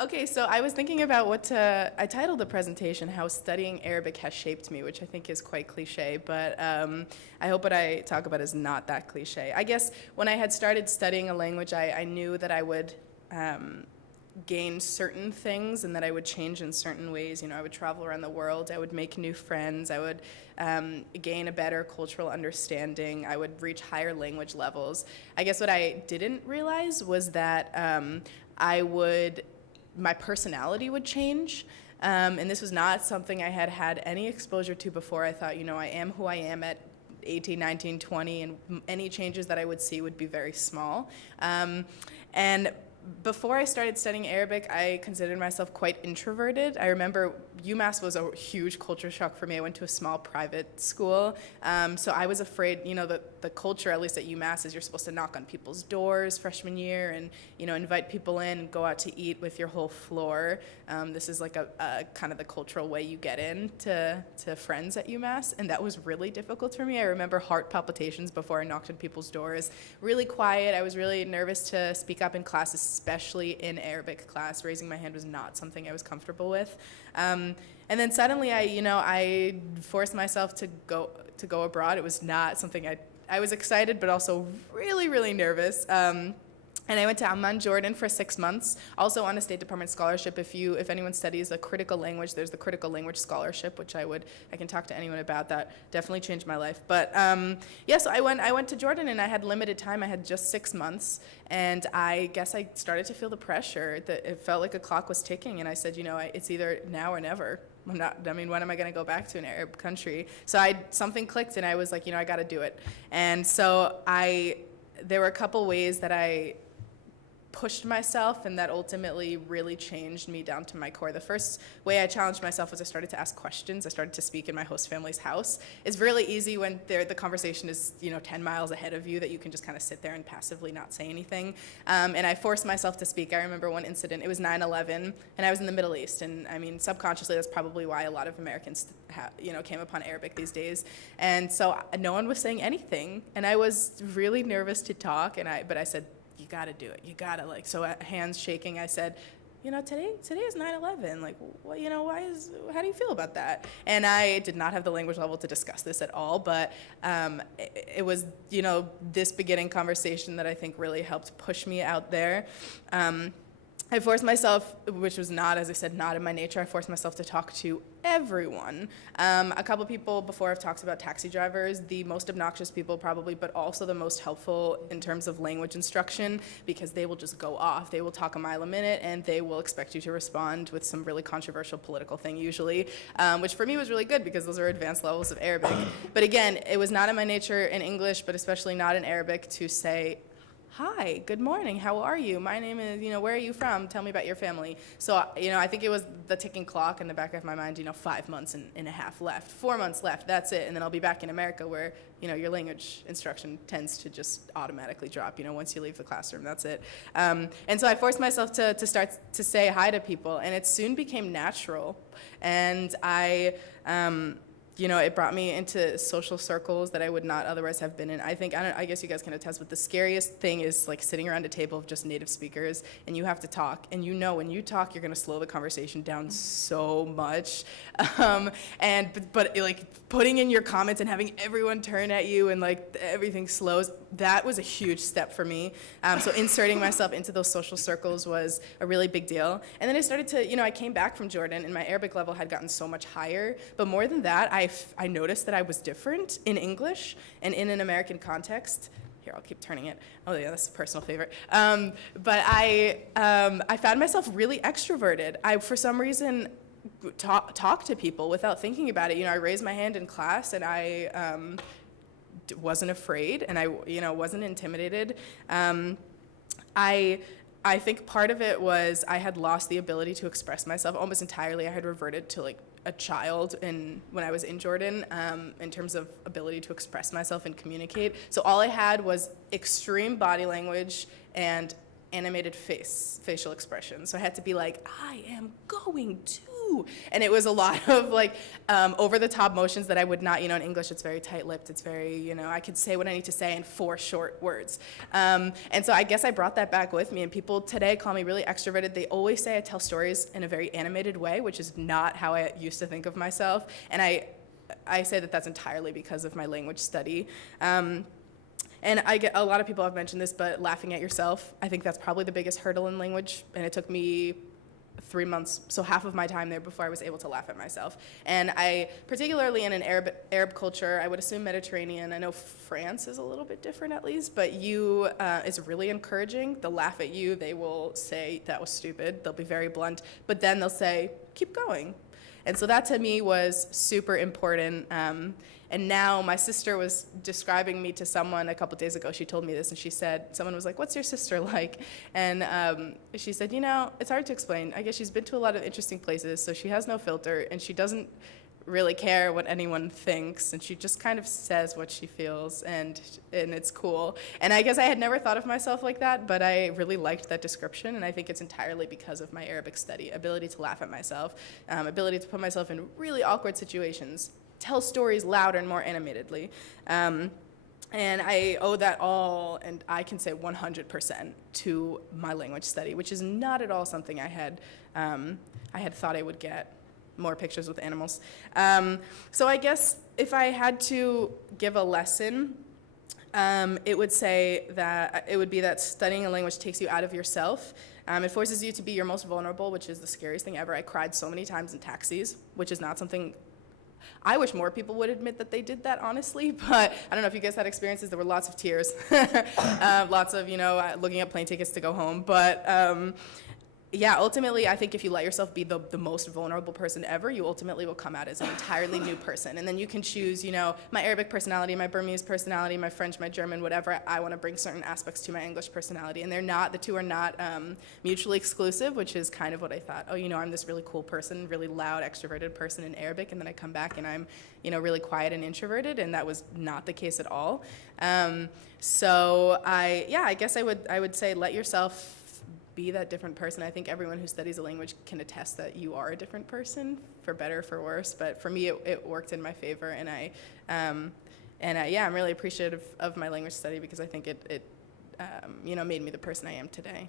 Okay, so I was thinking about I titled the presentation, How Studying Arabic Has Shaped Me, which I think is quite cliche, but I hope what I talk about is not that cliche. I guess when I had started studying a language, I knew that I would gain certain things and that I would change in certain ways. You know, I would travel around the world, I would make new friends, I would gain a better cultural understanding, I would reach higher language levels. I guess what I didn't realize was that my personality would change. And this was not something I had had any exposure to before. I thought, you know, I am who I am at 18, 19, 20, and any changes that I would see would be very small. And before I started studying Arabic, I considered myself quite introverted. I remember UMass was a huge culture shock for me. I went to a small private school, so I was afraid, you know, the culture, at least at UMass, is you're supposed to knock on people's doors freshman year and, you know, invite people in and go out to eat with your whole floor. This is like a kind of the cultural way you get in to friends at UMass, and that was really difficult for me. I remember heart palpitations before I knocked on people's doors. Really quiet. I was really nervous to speak up in class, especially in Arabic class. Raising my hand was not something I was comfortable with. And then suddenly I forced myself to go abroad. It was not something I was excited, but also really, really nervous. And I went to Amman, Jordan for 6 months, also on a State Department scholarship. If anyone studies a critical language, there's the Critical Language Scholarship, which I can talk to anyone about. That definitely changed my life. But yeah, so I went to Jordan, and I had limited time. I had just 6 months, and I guess I started to feel the pressure. That it felt like a clock was ticking, and I said, you know, it's either now or never. When am I going to go back to an Arab country? So something clicked, and I was like, you know, I got to do it. And so there were a couple ways that I pushed myself, and that ultimately really changed me down to my core. The first way I challenged myself was I started to ask questions. I started to speak in my host family's house. It's really easy when the conversation is, you know, 10 miles ahead of you, that you can just kind of sit there and passively not say anything. And I forced myself to speak. I remember one incident. It was 9/11, and I was in the Middle East. And I mean, subconsciously, that's probably why a lot of Americans, came upon Arabic these days. And so no one was saying anything, and I was really nervous to talk. But I said, you gotta do it. You gotta, so hands shaking, I said, you know, today is 9/11. Like, what, you know, how do you feel about that? And I did not have the language level to discuss this at all, but it was, you know, this beginning conversation that I think really helped push me out there. I forced myself, which was not, as I said, not in my nature, I forced myself to talk to everyone. A couple people before I've talked about taxi drivers, the most obnoxious people probably, but also the most helpful in terms of language instruction, because they will just go off. They will talk a mile a minute, and they will expect you to respond with some really controversial political thing usually, which for me was really good because those are advanced levels of Arabic. But again, it was not in my nature in English, but especially not in Arabic, to say, hi, good morning, how are you? My name is, you know, where are you from? Tell me about your family. So, you know, I think it was the ticking clock in the back of my mind, you know, 5 months and a half left, 4 months left, that's it. And then I'll be back in America where, you know, your language instruction tends to just automatically drop, you know, once you leave the classroom, that's it. And so I forced myself to start to say hi to people, and it soon became natural. And you know, it brought me into social circles that I would not otherwise have been in. I guess you guys can attest, but the scariest thing is like sitting around a table of just native speakers, and you have to talk, and you know when you talk, you're gonna slow the conversation down so much. But like putting in your comments and having everyone turn at you and like everything slows, that was a huge step for me. So inserting myself into those social circles was a really big deal. And then I started to, you know, I came back from Jordan, and my Arabic level had gotten so much higher. But more than that, I noticed that I was different in English and in an American context. Here, I'll keep turning it. Oh yeah, that's a personal favorite. But I found myself really extroverted. I, for some reason, talk to people without thinking about it. You know, I raised my hand in class, and I wasn't afraid, and I, you know, wasn't intimidated. I think part of it was I had lost the ability to express myself almost entirely. I had reverted to like a child when I was in Jordan, in terms of ability to express myself and communicate. So all I had was extreme body language and animated facial expression. So I had to be like, I am going to ooh, and it was a lot of like over the top motions that I would not, in English it's very tight-lipped, it's very, I could say what I need to say in 4 short words. And so I guess I brought that back with me, and people today call me really extroverted. They always say I tell stories in a very animated way, which is not how I used to think of myself, and I say that that's entirely because of my language study. And I get a lot of people have mentioned this, but laughing at yourself, I think that's probably the biggest hurdle in language, and it took me 3 months, so half of my time there before I was able to laugh at myself. And I, particularly in an Arab culture, I would assume Mediterranean, I know France is a little bit different at least, but it's really encouraging. They'll laugh at you, they will say, that was stupid, they'll be very blunt, but then they'll say, keep going. And so that to me was super important. And now my sister was describing me to someone a couple days ago. She told me this, and she said, someone was like, what's your sister like? And she said, it's hard to explain. I guess she's been to a lot of interesting places, so she has no filter, and she doesn't really care what anyone thinks, and she just kind of says what she feels, and it's cool. And I guess I had never thought of myself like that, but I really liked that description, and I think it's entirely because of my Arabic study, ability to laugh at myself, ability to put myself in really awkward situations, tell stories louder and more animatedly. And I owe that all, and I can say 100%, to my language study, which is not at all something I had thought I would get. More pictures with animals. So I guess if I had to give a lesson, it would be that studying a language takes you out of yourself. It forces you to be your most vulnerable, which is the scariest thing ever. I cried so many times in taxis, which is not something I wish more people would admit that they did that, honestly, but I don't know if you guys had experiences. There were lots of tears, lots of, looking at plane tickets to go home, but yeah, ultimately, I think if you let yourself be the most vulnerable person ever, you ultimately will come out as an entirely new person. And then you can choose, my Arabic personality, my Burmese personality, my French, my German, whatever. I want to bring certain aspects to my English personality. And the two are not mutually exclusive, which is kind of what I thought. I'm this really cool person, really loud, extroverted person in Arabic, and then I come back and I'm, really quiet and introverted, and that was not the case at all. So I guess I would say let yourself be that different person. I think everyone who studies a language can attest that you are a different person, for better or for worse. But for me, it worked in my favor, and I'm really appreciative of my language study because I think it made me the person I am today.